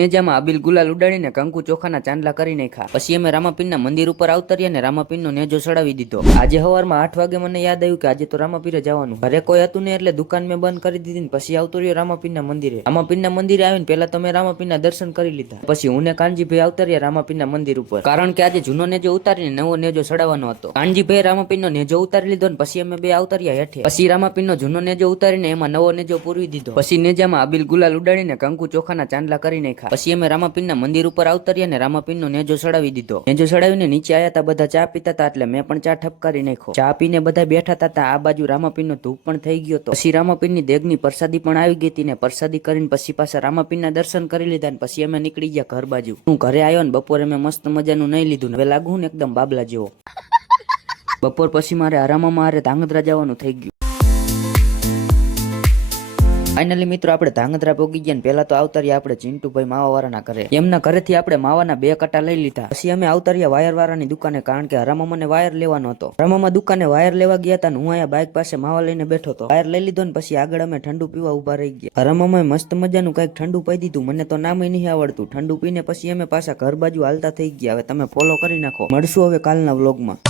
નેજામાં અબીલ ગુલાલ ઉડાડીને કંકુ ચોખાના ચાંદલા કરી નાખ્યા. પછી અમે રામાપીરના મંદિર ઉપર આવતર્યા ને રામાપીરનો નેજો ચડાવી દીધો. આજે સવારમાં 8 વાગે મને યાદ આવ્યું કે આજે તો રામાપીરે જવાનું. ઘરે કોઈ હતું ને એટલે દુકાન મેં બંધ કરી દીધી. પછી આવતો રહ્યો રામાપીરના મંદિરે. રામાપીરના મંદિરે આવીને પેલા તમે રામાપીરના દર્શન કરી લીધા. પછી હું ને કાનજીભાઈ આવતર્યા રામાપીરના મંદિર ઉપર, કારણ કે આજે જૂનો નેજો ઉતારીને નવો નેજો ચડાવવાનો હતો. કાનજીભાઈ રામાપીરનો નેજો ઉતારી લીધો ને પછી અમે બે આવતર્યા હેઠે. પછી રામાપીરનો જૂનો નેજો ઉતારીને એમાં નવો નેજો પૂરવી દીધો. પછી નેજામાં અબીલ ગુલાલ ઉડાડીને કંકુ ચોખાના ચાંદલા કરી નાખ્યા. પછી અમે રામાપીરના મંદિર ઉપર આવતર્યા ને રામાપીરનો નેજો ચડાવી દીધો. નેજો ચડાવીને નીચે આયા તા, બધા ચા પીતા હતા એટલે મેં પણ ચા ઠપકારી નાખ્યો. ચા પીને બધા બેઠા હતા. આ બાજુ રામાપીરનો ધૂપ પણ થઈ ગયો હતો. પછી રામાપીરની દેગની પ્રસાદી પણ આવી ગઈ હતી ને પ્રસાદી કરીને પછી પાછા રામાપીરના દર્શન કરી લીધા ને પછી અમે નીકળી ગયા ઘર બાજુ. હું ઘરે આવ્યો ને બપોરે મેં મસ્ત મજાનું નહીં લીધું ને હવે લાગુ ને એકદમ બાબલા જેવો. બપોર પછી મારે આરામમાં મારે ધાંગધ્રા જવાનું થઈ ગયું. ફાઇનલી મિત્રો આપણે ધાંગધ્રા પહોંચી ગયા ને પેલા તો આવતર્યા આપણે ચિંટુભાઈ માવાવાળાના ઘરે. એમના ઘરેથી આપણે માવાના 2 કટા લઈ લીધા. પછી અમે આવતર્યા વાયર વાળાની દુકાને, કારણ કે હરામામાને વાયર લેવાનો હતો. હરામામા દુકાને વાયર લેવા ગયા હતા ને હું અહીંયા બાઇક પાસે માવા લઈને બેઠો હતો. વાયર લઈ લીધો ને પછી આગળ અમે ઠંડુ પીવા ઉભા રહી ગયા. હરામામાએ મસ્ત મજાનું કઈક ઠંડુ પી દીધું. મને તો નામ નહીં આવડતું. ઠંડુ પીને પછી અમે પાછા ઘર બાજુ હાલતા થઈ ગયા. હવે તમે ફોલો કરી નાખો. મળશું હવે કાલના વ્લોગમાં.